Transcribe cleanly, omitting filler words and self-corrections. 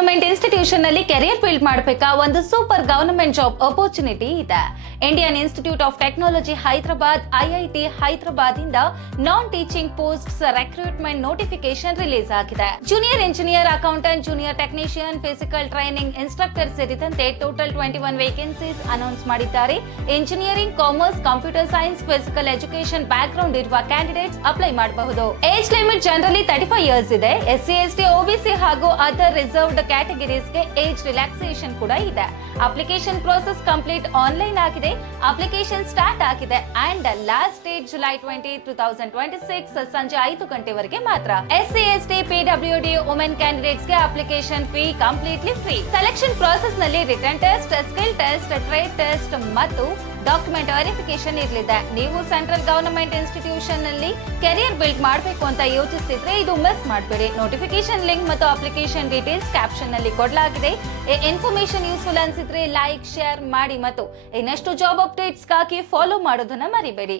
Government institution ನಲ್ಲಿ career build ಮಾಡಬೇಕಾ ಒಂದು ಸೂಪರ್ ಗವರ್ನಮೆಂಟ್ ಜಾಬ್ ಅಪರ್ಚುನಿಟಿ ಇದೆ. Indian institute of technology Hyderabad IIT Hyderabad ಇಂದ non teaching posts recruitment notification release ಆಗಿದೆ. Junior engineer, accountant, junior technician, physical training instructor ಸೇರಿದಂತೆ total 21 vacancies announce ಮಾಡಿದ್ದಾರೆ. Engineering, commerce, computer science, physical education background ಇರುವ candidates apply ಮಾಡಬಹುದು. Age limit generally 35 years ಇದೆ. SC, ST, OBC ಹಾಗೂ other reserved ಕ್ಯಾಟಗರೀಸ್ಗೆ age relaxation ಕೂಡ ಇದೆ. Application process complete online ಆಗಿದೆ. ಅಪ್ಲಿಕೇಶನ್ ಸ್ಟಾರ್ಟ್ ಆಗಿದೆ ಅಂಡ್ ಲಾಸ್ಟ್ ಡೇಟ್ ಜುಲೈ 20, 2026 ಸಂಜೆ 5 ಗಂಟೆವರೆಗೆ ಮಾತ್ರ. ಎಸ್ಸಿ, ಎಸ್ಟಿ, ಪಿಡಬ್ಲ್ಯೂಡಿ ವುಮೆನ್ ಕ್ಯಾಂಡಿಡೇಟ್ಸ್ಗೆ application fee completely free. Selection process ನಲ್ಲಿ written test, skill test, trade test ಮತ್ತು ಡಾಕ್ಯುಮೆಂಟ್ ವೆರಿಫಿಕೇಶನ್ ಇರಲಿದೆ. ನೀವು ಸೆಂಟ್ರಲ್ ಗವರ್ನಮೆಂಟ್ ಇನ್ಸ್ಟಿಟ್ಯೂಷನ್ ನಲ್ಲಿ ಕೆರಿಯರ್ ಬಿಲ್ಡ್ ಮಾಡಬೇಕು ಅಂತ ಯೋಚಿಸ್ತಿದ್ರೆ ಇದು ಮಿಸ್ ಮಾಡಬೇಡಿ. ನೋಟಿಫಿಕೇಶನ್ ಲಿಂಕ್ ಮತ್ತು ಅಪ್ಲಿಕೇಶನ್ ಡೀಟೇಲ್ಸ್ ಕ್ಯಾಪ್ಷನ್ ನಲ್ಲಿ ಕೊಡಲಾಗಿದೆ. ಈ ಇನ್ಫಾರ್ಮೇಶನ್ ಯೂಸ್ಫುಲ್ ಅನ್ಸಿದ್ರೆ ಲೈಕ್, ಶೇರ್ ಮಾಡಿ ಮತ್ತು ಇನ್ನಷ್ಟು ಜಾಬ್ ಅಪ್ಡೇಟ್ಸ್ ಗಾಗಿ ಫಾಲೋ ಮಾಡೋದನ್ನ ಮರಿಬೇಡಿ.